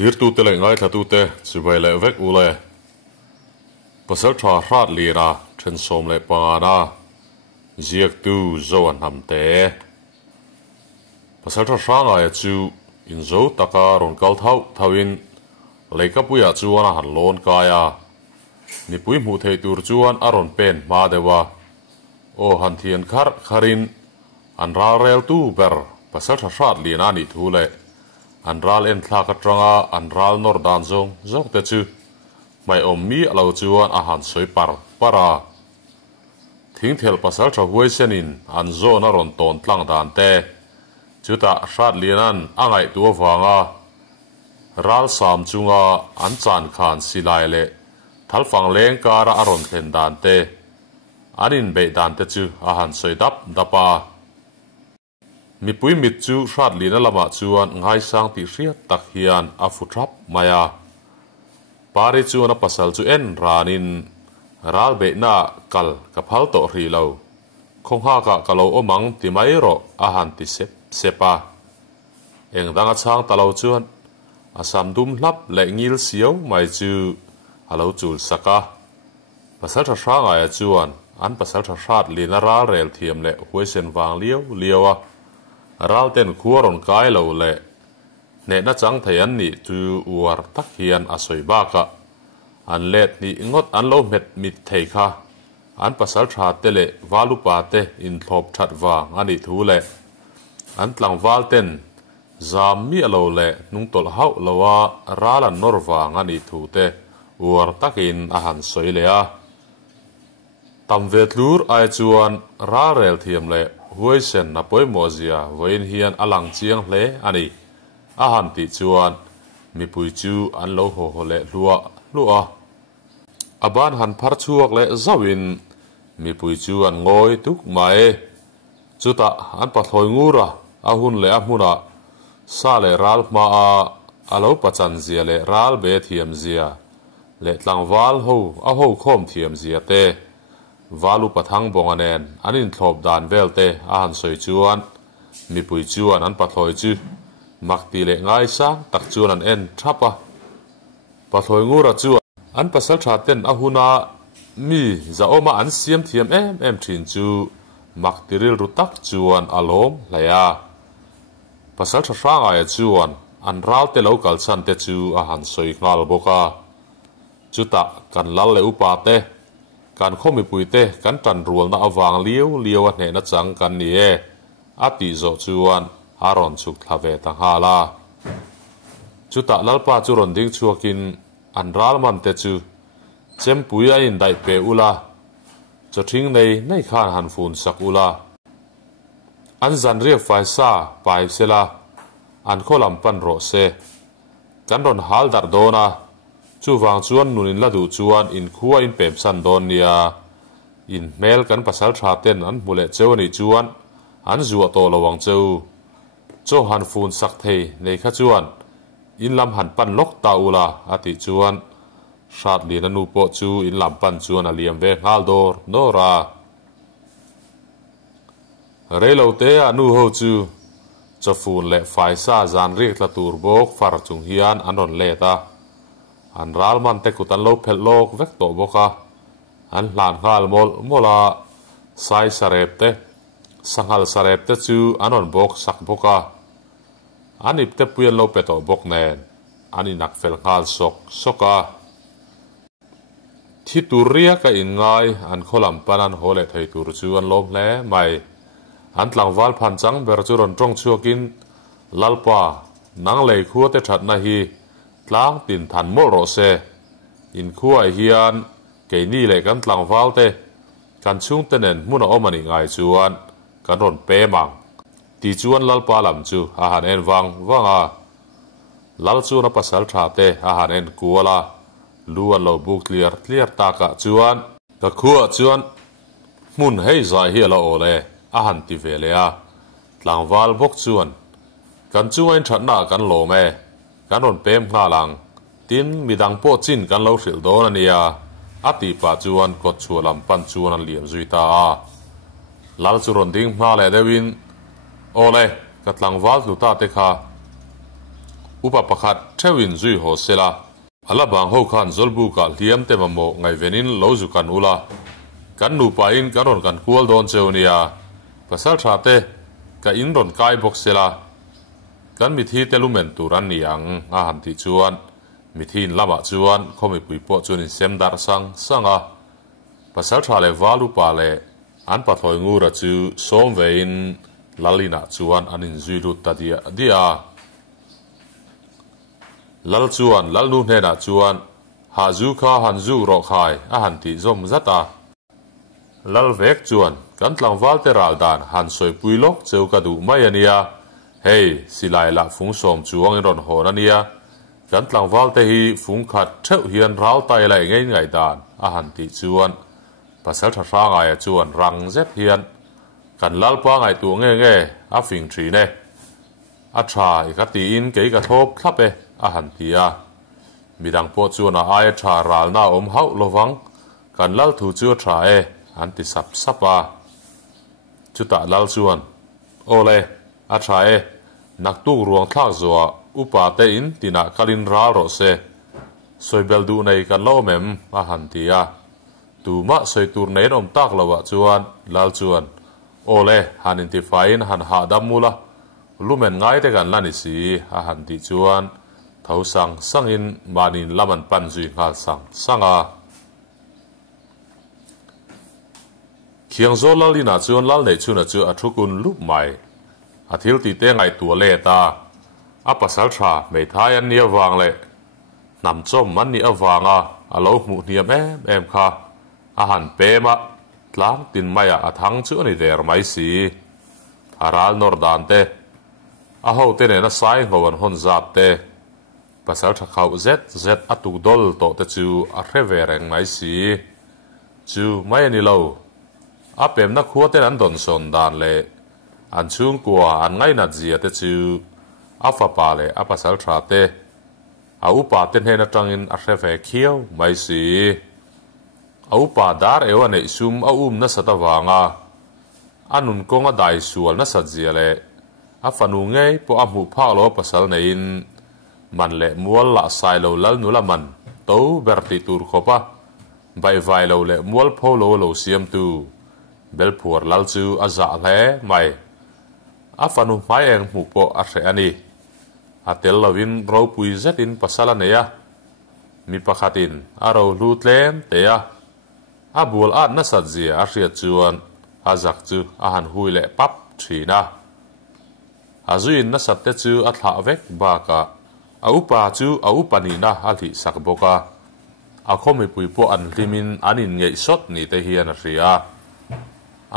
thir tu te le ngai tha tu te chu vai le vek u le pasal tha hrat li na then som le pa na ziak tu zo an ham te pasal tha sa ngai chu in zo taka ron kal thawin leika puya chuan han lon kaya ni pui mu thei tur chuan aron pen ma dewa o han thian kharin an ra rel tu ber pasal tha hrat li na ni thu le an ral en thla ka tranga an ral nor dan zong zok te chu mai om mi alo chuan a han soi para thing thel pasal tha huai senin an zo na ron ton tlang dan te chuta hrat lianan angai tu wanga ral sam chunga an chan khan silai le thalfang leng kara aron thlen dan te anin be dan te chu a han soi dapa mi pui mit chu hrat lina lama chuan ngai sang ti hriat tak hian a futrap maya pari chuan a pasal chu en ranin ral be na kal ka phal to hri lo khong ha ka kalo omang ti mai ro a han ti sepa eng danga chang talo chuan asam dum hlap le ngil siau mai chu alo chul saka pasal tha hrangai a chuan an pasal tha hrat lina ral rel thiam le huaisen wang liawa ral ten khuaron kai lo le ne na chang thei an ni tu war tak hian a soi ba ka an let ni ngot an lo met mit thei kha an pasal tha te le walu pa te in thlop that wang ani thu le an tlang wal ten zam mi alo le nung tol hau lowa ral an nor wang ani thu te war takin a han soi le a tam vet lur ai chuan ra rel thiam le huai sen na poi mozia voin hian alang chiang hle ani a han ti chuan mi pui chu an lo ho le lua aban han phar chuak le zawin mi pui chu an ngoi tuk mai chuta an pathloi ngura a hun le a hmuna sa le ral ma a lo pachan zia le ral be thiam zia le tlangwal a ho khom thiam zia te walu pathang bonganen anin thlop dan velte a han soi chuan mi pui chuan an pathloi chu makti le ngai sang tak chuan an en thapa pathloi ngura chu an pasal tha ten a huna mi za oma an siam thiam em thin chu maktiril rutak chuan alom hlaya pasal tha hrangai chuan an ral te local chan te chu a han soi ngal boka chuta kan lal le upa te kan khomi puite kan tan rual na awang liu a hne na chang kan ni e ati zo chuan aron chuk thlave ta hala chuta lalpa chu ron ding chuakin an ral man te chu chempui a in dai pe ula cho thing nei khan han fun sak ula an zan ria fai sa pai sela an kholam pan ro se kan ron hal dar dona chu wang chuan nunin la du chuan in khuwa in pem san don nia in mel kan pasal tha ten an mule cheu ni chuan an zuwa to lawang cheu cho han fun sak thei nei kha chuan in lam han pan lok ta ula ati chuan shat li na nu po chu in lam pan chuan aliam ve ngal dor nora relo te anu ho chu cho fun le fai sa zan riek la tur bok far chung hian anon le ta an ral man te kutan lo phel lok vek to boka an hlan hal mola sai sarep te sanghal sarep te chu anon bok sak boka anip te puyan lo peto bok nen ani nak fel hal soka thi turia ka in ngai an kholam panan hole thei tur chu an lom hle mai an tlangwal phan chang ber chu ron tong chuakin lalpa nang lei khuwa te that na hi tlang tin than mol ro se in khuai hian ke ni le kan tlang walte kan chung tenen muna omani ngai chuan kan ron pe mang ti chuan lalpa lam chu a han en wanga lal chu na pasal tha te a han en kuala luan lo buk clear ta ka chuan ka khuwa chuan mun hei zai hi la ole a han ti vele a tlangwal bok chuan kan chuain thatna kan lo me kan ron pem nga lang tin midang po chin kan lo hril don ania ati pa chuan kot chualam pan chuan an liam zui ta lal chu ron ding hma le dewin ole ka tlangwal tu ta te kha upa pakhat thewin zui ho sela ala bang ho khan zolbu ka liam te mamo ngai venin lo zu kan ula kan nu pa in kan ron kan kual don cheunia pasal thate ka in ron kai box sela kan mi thi telumen turan niang a han ti chuan mi thin lama chuan khomi pui po chuan in sem dar sanga pasal thale walu pa le an pa thoi ngu ra chu som vein lalina chuan anin zui lut ta dia lal chuan lal nu hna chuan ha zu kha han zu ro khai a han ti zom zata lal vek chuan kan tlang wal te ral dan han soi pui lok cheu ka du mai ania hei silai la phung som chuang in ron hon ania kan tlang wal te hi phung khat theu hian ral tai lai ngai dan a han ti chuan pasal tha ra ngai chuan rang zet hian kan lal pa ngai tu nge a fing thi ne a tha i ka ti in ke ka thop thlap e a han tia midang po chuan a ai tha ral na om hau lowang kan lal thu chu tha e an ti sap sapa chuta lal chuan ole a tha e nak tu ruang thak zoa upa te in tina kalin ra ro se soibel du nei kan lo mem a han tia tu ma soi tur nei rom tak lawa chuan lal chuan ole han in ti fain han ha damula lumen ngai te kan lani si a han ti chuan thau sangin manin laman pan zui ngal sanga khiang zo lalina chuan lal nei chuna chu a thukun lup mai a thil ti te ngai tu le ta a pasal tha mei thai an nia wang le nam chom man ni awanga a lo mu niam em kha a han pe ma tlang tin maya a thang chu ani der mai si aral nor dan te a ho te ne na sai howan hon zap te pasal tha khau zet atuk dol to te chu a revereng mai si chu mai ani lo a pem na khuwa te an don son dan le an chung kwa an ngai na zia te chu a fa pa le a pasal tha te a upa ten he na tangin a reve khiau mai si a upa dar ewa nei sum a na sata wanga anun konga dai sual na sajia le a fanu ngei po a mu pha lo pasal nein man le mual la sai lo lal nu la man to berti tur khopa bai vai lo le mual pho lo siam tu bel phur lal chu a za hle mai a fanu mai eng mu po a re ani a tel lovin ro pui zetin pasala neya mi pakhatin a ro lutlem te ya a bul a na sajia a ria chuan a zak chu a han hui le pap thina a zuin na sat te chu a thla vek ba ka a upa chu a upani na a thi sak boka a khomi pui po an limin anin ngei sot ni te hian a ria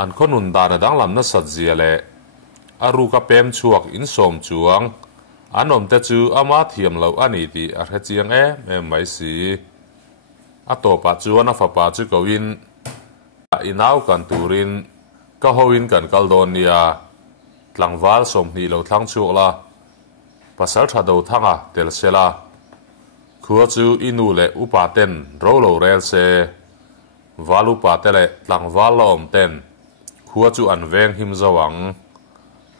an khonun dana danglam na sajia le a ru ka pem chuak in som chuang anom te chu ama thiam lo ani ti a re chiang em mai si a to pa chu na fa pa chu ko in inau kan turin ka hoin kan kal don nia tlangwal som ni lo thlang chu la pasal tha do thanga tel sela khuwa chu inu le upa ten ro lo rel se walu pa te le tlangwal lo om ten khuwa chu an veng him zawang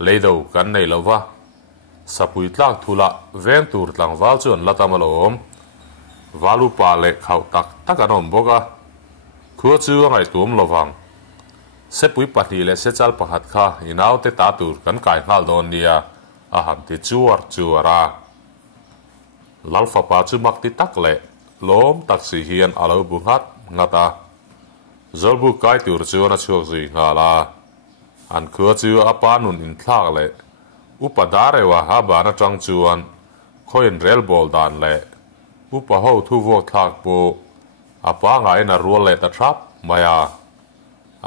leido kan nei lo wa sapui tlak thula veng tur tlangwal chuan latamalom walu pa le khau tak anom boka khuwa chu ngai tum lowang se pui pahni le se chal pakhat kha inau te ta tur kan kai ngal don nia a ham ti chuara lalfa pa chu mak ti tak le lom tak si hian alo bu hat ngata zolbu kai tur chu na chuak zui ngala an khuwa chu apa nun in thlak le upadare wa ha bana tang chuan khoin rel bol dan le upa ho thu vo thak po apa ngai na rual le ta thap maya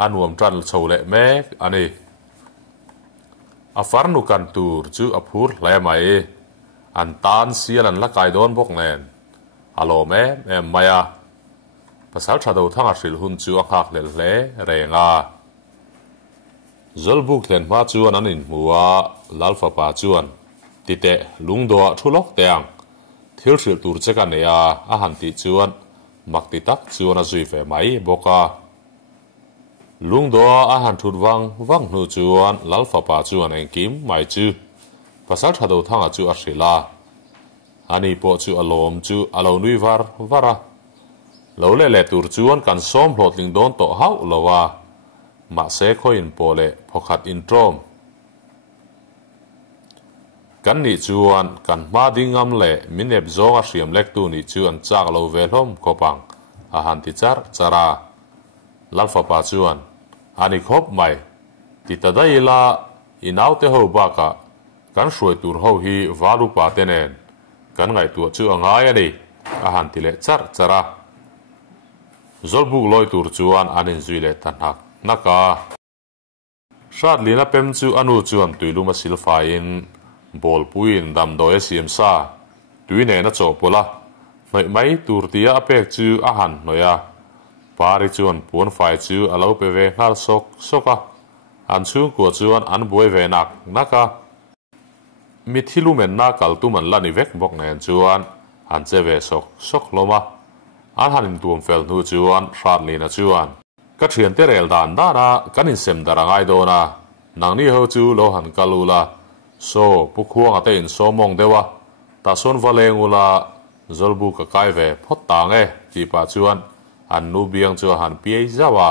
anuam tran chole mek ani a farnu kan tur chu a phur hle mai an tan sian an la kai don bok nen alo me em maya pasal thado thanga hril hun chu a khak lel hle renga zolbuk len ma chuan an in muwa lalfa pa chuan tite lungdo thulok teang thil hril tur che kan ya a han ti chuan makti tak chuan a zui ve mai boka lungdo a han thut wang nu chuan lalfa pa chuan eng kim mai chu pasal thado thanga chu a hrila อันนี้พอจูอารมณ์จูอารมณ์นุยวาร์วาระเราเล่ตัวจวนกันซ้อมหลดลิงโดนโตเฮาเราว่ามาเสกอินโปเลพอขัดอินโทรมกันนี่จวนกันมาดิ้งงำเล่มินเอบโซงอาเสียมเล็กตัวนี่จวนจากเราเวลมกปังอาหารติจาร์จาราลัลฟาปาจวนอันนี้ครบไหมติดได้ละอินเอาเตหัวบากะกันช่วยตัวเขาฮีวาลูปาเตเนนกันไงตัวจวนง่ายนี่อาหารติเลจาร์จาราZolbuk loi tur chuan anin zui le tan hak naka shat lina pem chu anu chuan tuiluma silfain bol puin dam doi siam sa tuine na chaw pola noi mai tur tia apek chu a han noya pari chuan pon fai chu alo pe ve ngal sok soka an chu ko chuan an boi ve nak naka mithilu men na kal tu man lani vek bok nen chuan an che ve sok loma an hanin tuam fel nu chuan hrat lina chuan ka thian te rel dan dana kanin sem darangai dona nangni ho chu lo han kalula so pukhuang ate in so mong dewa ta son valengula zolbu ka kai ve phot tange ti pa chuan an nu biang chu han pi zawa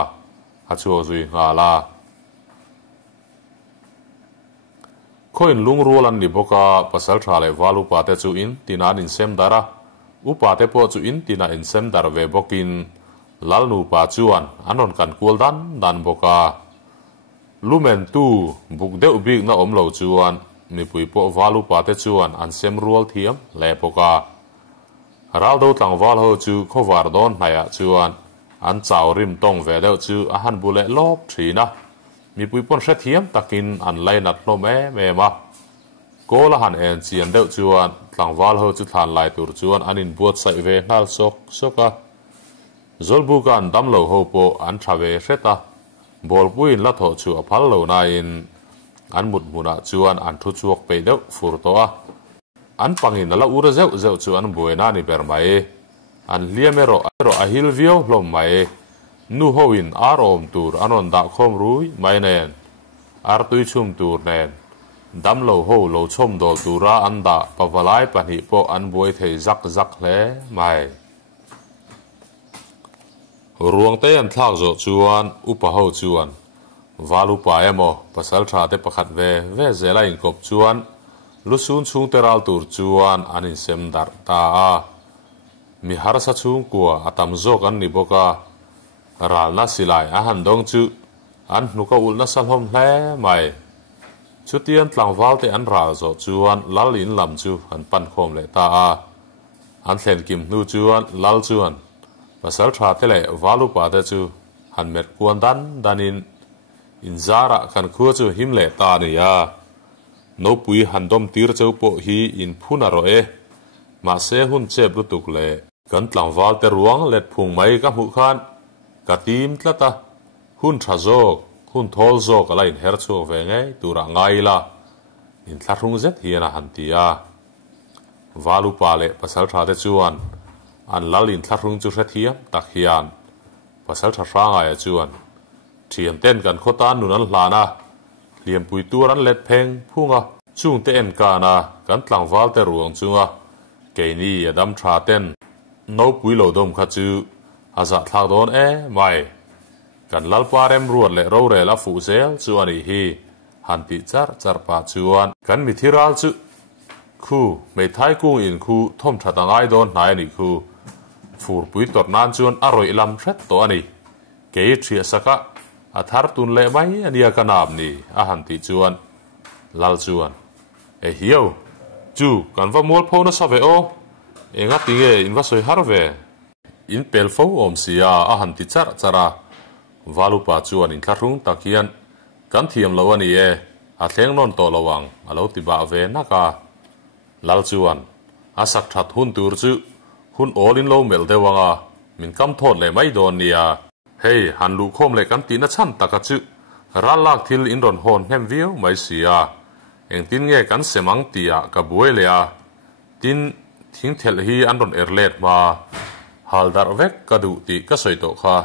ha chu zui ngala koin lung rulan ni boka pasal thale walu pa te chu in tinan in sem dara upa te po chu in tina in sem dar ve bokin lal nu pa chuan anon kan kul dan boka lumen tu buk de ubik na om lo chuan mi pui po walu pa te chuan an sem rual thiam le boka ral do tlang wal ho chu khowar don haya chuan an chaw rim tong ve deuh chu a han bule lop thina mi pui pon hre thiam takin an lai nat no me ma ko la han en chian deuh chuan tlang wal ho chu thlan lai tur chuan anin buat sai ve hnal soka zolbu kan dam lo ho po an thave hreta bol puin la tho chu a phal lo na in an mut muna chuan an thu chuak pe deuh fur to a an pangin la ura zeu chu an buena ni ber mai an liamero a hil vio hlom mai nu hoin arom tur anon da khom rui mai nen ar tui chum tur nen dam lo ho lo chom dol tura anda pawalai pani po an boi thei zak hle mai ruang te an thlak zo chuan upa ho chuan walu pa emo pasal tha te pakhat ve zela in kop chuan lusun chung teral tur chuan anin sem dar ta a mi har sa chung kwa atam zo kan ni boka ral na silai a han dong chu an hnuka ul na salhom hle mai chutian tlang wal te an ral zo chuan lal in lam chu an pan khom le ta a an thlen kim nu chuan lal chuan pasal tha te le walu pa te chu han met kuan danin in zara kan khu chu him le ta ni ya no pui han dom tir chau po hi in phuna ro e ma se hun chep lu tuk le kan tlang wal te ruang let phung mai ka mu khan ka tim tlata hun tha zok hun thol zo ka lain her chu ve nge tura ngai la in tharung zet hiana hantia walu pale pasal tha te chuan an lalin tharung chu hrethiam tak hian pasal tha ranga ya chuan thiam ten kan khotan nun an hlana liam pui tur an let pheng phunga chung te en kana kan tlang wal te ruang chunga keini adam tha ten no pui lo dom kha chu aza thak don mai kan lalparem ruat le ro re la fu zel chuani hi hanti char pa chuan kan mithiral chu khu mei thai kung in khu thom thatangai don hnai ni khu fur pui tot nan chuan aroi lam thret to ani ke thria saka athar tun le mai ania kanam ni a hanti chuan lal chuan hiao chu kan va mol phona sa ve o enga tinge in va soi har ve in pel fo om sia a hanti chara walu pa chuan in tharung takian kan thiam lo ani a thleng non to lawang alo ti ba ve naka lal chuan a sak that hun tur chu hun all in lo mel dewanga min kam thot le mai don nia hei han lu khom le kan tin a chan taka chu ral lak thil in ron hon hem viu mai sia eng tin nge kan semang tia ka buai le a tin thing thel hi an ron erlet ma hal dar vek ka du ti ka soi to kha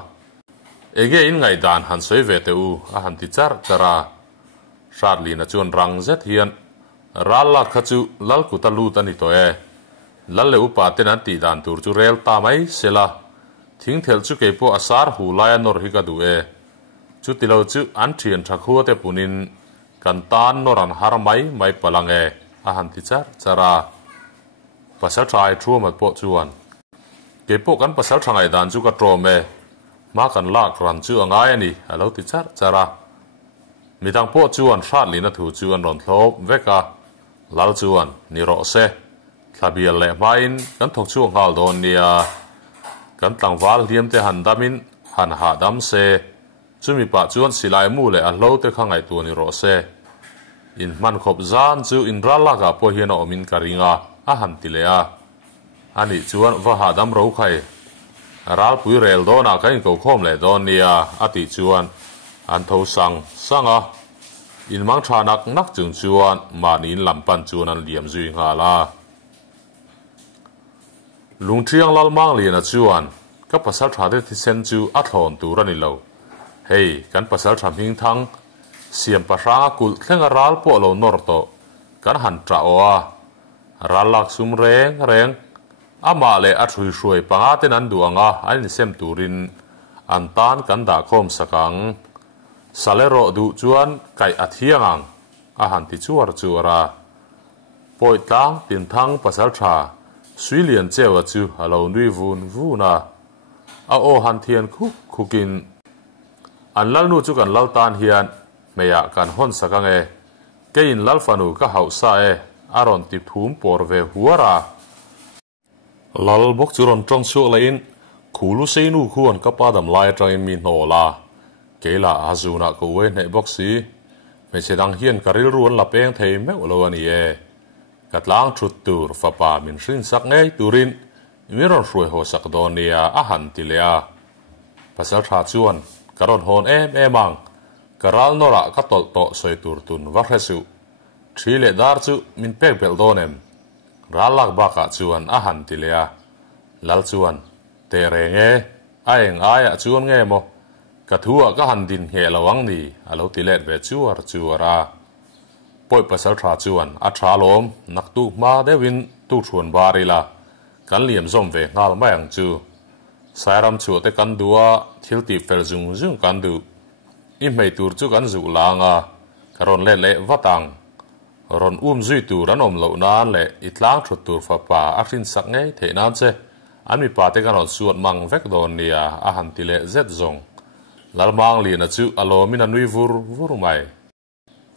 ege in ngai dan han soi ve te u a han ti chara shat li na chun rang zet hian ral la kha chu lal ku ta lu ta ni to ลัลเลอุปาเตนันตีดานตูร์จูเรลตาไม่เสละทิ้งเทลจูเก็บพวกอาสาหูลายนอร์ฮิกาดูจุดที่เราจูอันเทียนทักหัวเตปุนินกันตานนอรันฮาร์ไม่พลังอาหารที่จาราภาษาไทยทั่วมาปจวนเก็บพวกกันภาษาไทยดานจูกระโตรเมมากันลากรันจูง่ายนี่เราที่จารามีทางปจวนชาติลินาถูจวนรอนทบเวกาลาจวนนิโรเซทะเบียนเล่ไม่อินกันทกช่วงฮาลโดนเนียกันต่างวาลเลียมเตหันดามินหันหาดัมเซจุมีปะจวนสิลายมูเลอัลโลเตขังไอตัวนิโรเซอินมันขบจานจูอินรัลลากาพอเฮียนอมินการิงาอาหันติเลอาอันนี้จวนว่าหาดัมรู้ใครรัลปุยเรลโดนากันก็คมเลยโดนเนียอติจวนอันทสังอินมังชานักจึงจวนมานินลำปันจวนอันเลียมจุยงาลาลุงเทียงลัลมังเลียนจวนก็ภาษาชาติที่เซนจูอัทอนตูรันิโลเฮ้กันภาษาชาติหิงทังเสียมภาษากุลเข่งรัลปอโลนอร์โตกันหันตราโอรัลลักซุมเรงอามาเลอัดช่วยปังอาเตนันดวงอันเซมตูรินอันตานกันดาคมสักังสาเลโรดูจวนไก่อัฐีงังอาหารที่ชัวร์จัวราปอยตังตินทังภาษาชาสุยเลียนเจ้าจูฮัลโหลนุยวูนาเอาโอหันเทียนคุกินอันลัลนูจุกันลัลตานเฮียนไม่อยากกันฮอนสักังเกยินลัลฟานูก็เฮาซาอารอนติดทุ่มปอร์เวหัวราลัลบกจุรอนจงชัวเลยอินคูลุเซนูควรก็ปาดำลายจังมีโนลาเกลาอาจูนักเวในบ็อกซีไม่ใช่ดังเฮียนการิลรวนลับเองเทมเอลวันนี้กัดล้างชุดตูร์ฟ้าป่ามินสินสักไงตูรินมิรอนช่วยหัวสักโดนียอาหันติเลียภาษาชาจวนกรอนฮอนมังกรัลนระก็ตโตสวยตูร์ตุนวัคสุทีเลดาร์จูมินเป็กเบลโดเนมรัลลักบักจวนอาหันติเลียลัลจวนเตเรงไอเงจวนเงโมกระทัวก็หันดินเฮลวังนีอาลูติเลดเวจัวราปอยภาษาชาจวนอัชาลมนักตุมาเดวินตุชวนบาริลากันเลียมซอมเวงาลไม่ยังจูสายรำชัวเตกันดัวทิลติเฟลจุงกันดูอิมไม่ตูร์จูกันจูลางกรอนเล่วัตังรอนจุยตูรันอมเหล่านานเล่อิตลางชุดตูร์ฟ้าป่าอักษินสักไงเทนันเซอันมีป่าเตกันรอนสวดมังเวกโดนเนียอาหันติเลเซตจงลัลมังเลียนจูอโลมินันวิวูรุไม่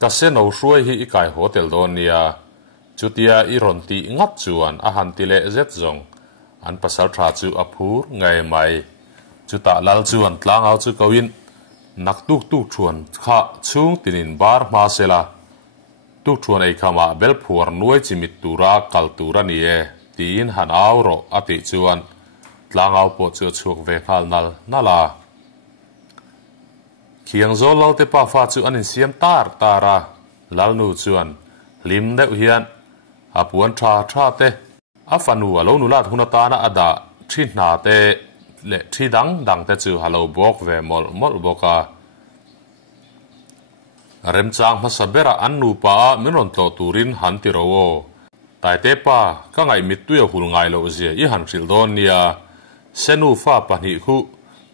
กัสเซนเอาช่วยให้อีกายโฮเทลโดนเนียจุดยาอิรอนตีงัดจวนอาหารติเลเซตจงอันภาษาชาจูอพูร์ไงไม่จุดตาลัลจวนตลางเอาจูกวินนักตุกชวนข้าชุงตินินบาร์มาเซลาตุกชวนไอคามาเบลพัวร์นวยจิมิตูราคัลตูรานีตีนหันเอาโรอติจวนตลางเอาปวดเชือชวกเวคัลนัลลาเขียงโซลเตปาฟาจูอันอินเซียมตาราลัลนูจวนลิมเดอุเฮียนอาปวนชาเตอาฟันูอโลนุลาดหุนตานาอดาทินนาเตเลทิดังเตจูฮัลโลบอกเวมอลบอกาเรมจางมาสเบระอันนูปามิรอนโตตูรินหันติโรโวแต่เตปาก็ไงมิตุยหุลไงโลเซียอีหันฟิลโดเนียเซนูฟาปนิคุ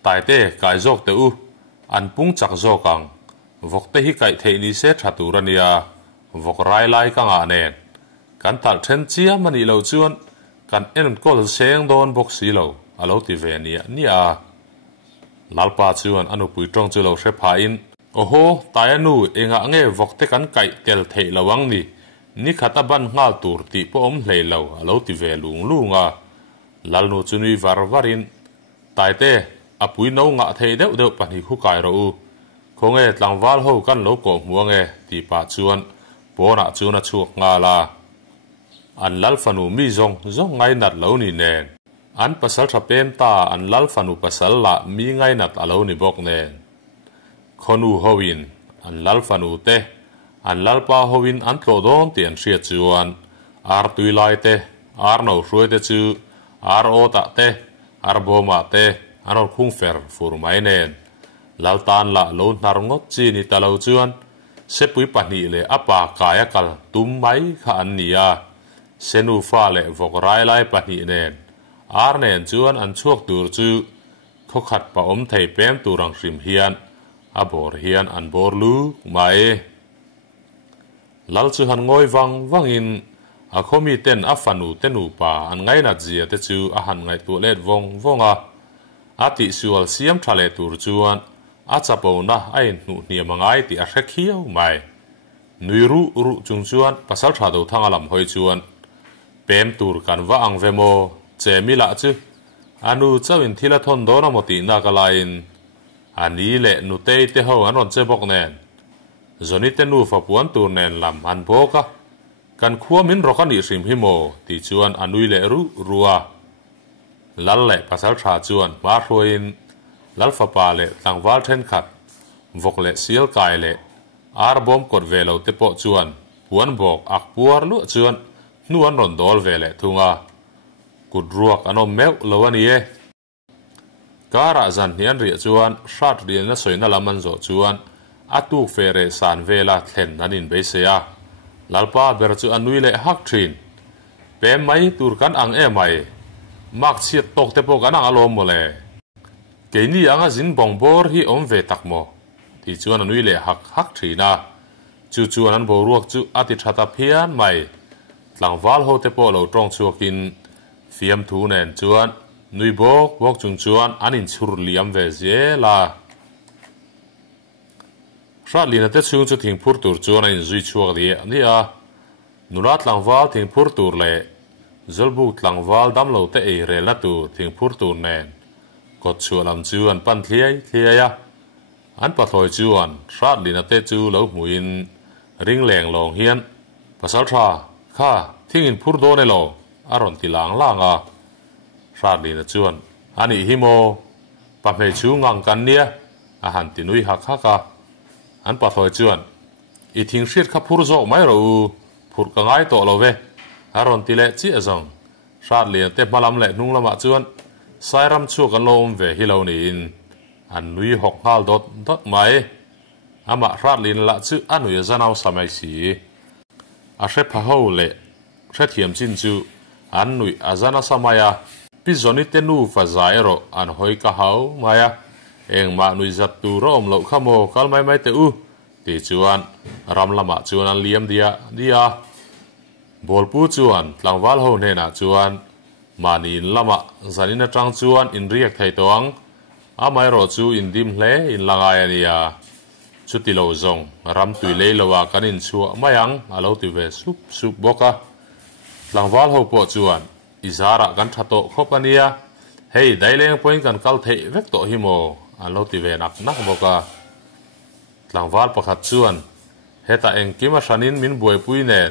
แต่เตกายจอกเตอูอันปุ่งจักโจกังวกเตหิไก่เทนิเซชัตูรันียวกไรไลกังอาเนนกันตัดเทนเจียมันอีเหลาจวนกันเอ็นกอลเซงโดนบกสีเหลาอโลติเวเนียนี่ลัลปาจวนอนุปุยตรงจูเหลาเชพาอินโอ้โหตายนูเองเงวกเตกันไก่เตลเทละวังนี่ขัดบันงาตูร์ติปอมเลเหลาอโลติเวลุงลัลนูจุนีวารินตายเตอปุยน้องเทเดปันหิคุกายรูคงหลังวาลหูกันโลกมัวตีปาจวนปอนาจวนชวกงาลาอันลัลฟานูมีจงไงนัดเหล่านี้เนนอันภาษาชาเป็นตาอันลัลฟานูภาษาละมีไงนัดเหล่านี้บอกเนนคนอูฮวินอันลัลฟานูเตอันลัลปาฮวินอันโตโดนเตียนเชียจวนอาร์ตุยไลเตอาร์โนช่วยเตจูอาร์โอตะเตอาร์โบมาเตอันนั้นคุ้งเฟอร์ฟูร์ไม่เนนลัลตานละโลนนารงดจีนิตาลาวจวนเซปุยปนีเลอปากายกัลตุมไม่ขันนีย senu fa le vok rai lai pa hi nen ar nen chuan an chuak tur chu kho khat pa om thei pem turang rim hian a bor hian an bor lu mai lal chu han ngoi wang in a khomi ten a fanu tenu pa an ngai na zia te chu a han ngai tu let vonga ati sual siam thale tur chuan a chapo na ai nu ni mangai ti a hrekhiau mai nui ru chung chuan pasal tha do thanga lam hoi chuan pem tur kan wa ang vemo chemi la chu anu chawin thila thon do na moti na kalain ani le nu te ho an ron che bok nen zoni te nu fa puan tur nen lam an boka kan khuwa min rokani sim hi mo ti chuan anui le ruwa lal le pasal tha chuan ma hroin lal fa pa le tlangwal then khat vok le sial kai le ar bom kot velo te po chuan puan bok ak puar lu chuan nuan ron dol vele thunga kudruak anom meu lowani e kara zan hian ri chuan shat rian na soina laman zo chuan atuk fere san vela thlen nanin beisea lalpa ber chu anui le hak thin pe mai tur kan ang e mai mak chiat tok te po kan ang alom mole keini anga zin bongbor hi om ve takmo ti chuan anui le hak thina chu chuan an bo ruak chu ati thata phian mai tlangwal ho te po lo tong chuakin fiam thu nen chuan nui bok chung chuan anin chur liam ve zela sha lina te chung chu thing phur tur chuan in zui chuak ri ania nula tlangwal thing phur tur le zolbu tlangwal dam lo te e rel na tu thing phur tur nen kot chualam chuan pan thliaya an pathoi chuan sha lina te chu lo muin ring leng long hian pasal tha kha thingin phur do ne lo aron tilang langa sha lina chuan ani himo pa me chu ngang kan nia a han tinui haka an pathoi chuan I thing shit kha phur zo mai ro phur ka ngai to lo ve aron ti le chi azong shat le te malam le nung lama chuan sairam chu kan lom ve hi lo ni in an nui hok hal dot mai ama shat lin la chu anui zanau samai si a she pha ho le she thiam chin chu an nui azana samaya pi zoni te nu fa zairo an hoi ka hau maya eng ma nui zat tu rom lo khamo kal mai te u ti chuan ram lama chuan an liam dia bol pu chuan tlangwal ho ne na chuan manin lama zanina tang chuan in riak thai tawang amai ro chu in dim hle in langai ania chuti lo zong ram tui le lowa kanin chu mayang alo ti ve sup boka tlangwal ho po chuan izara kan thato khopania hei daileng point kan kal thei vek to himo alo ti ve nak boka tlangwal pakhat chuan heta eng kima shanin min buai pui nen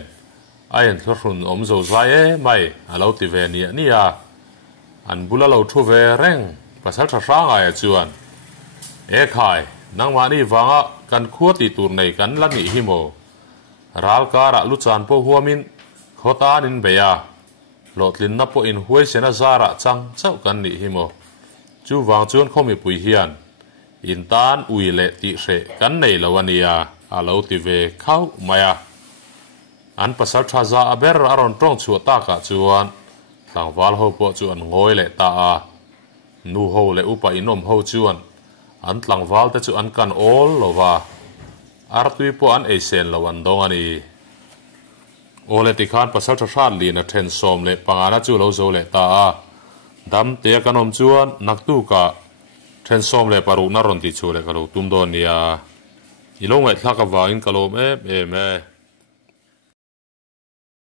ayen thlorun om zo zai e mai alo ti ve nia an bula lo thu ve reng pasal tha ranga ya chuan e khai nangmani wanga kan khuwa ti tur nei kan lani himo ral kara lu chan po huamin khotan in beya lotlin na po in huai sena zara chang chau kan ni himo chu wang chuan khomi pui hian in tan ui le ti hre kan nei lawania alo ti ve khau maya an pasal tha za aber aron tong chu ta ka chuan tlangwal ho po chuan ngoi le ta a nu ho le upa inom ho chuan an tlangwal te chu an kan all lova artui po an eisen lawan dong ani ole ti khan pasal tha shan li na then som le pangana chu lo zo le ta a dam te kanom chuan naktu ka then som le paru na ron ti chu le ka lo tum don nia ilong ngai thlaka wa in kalom e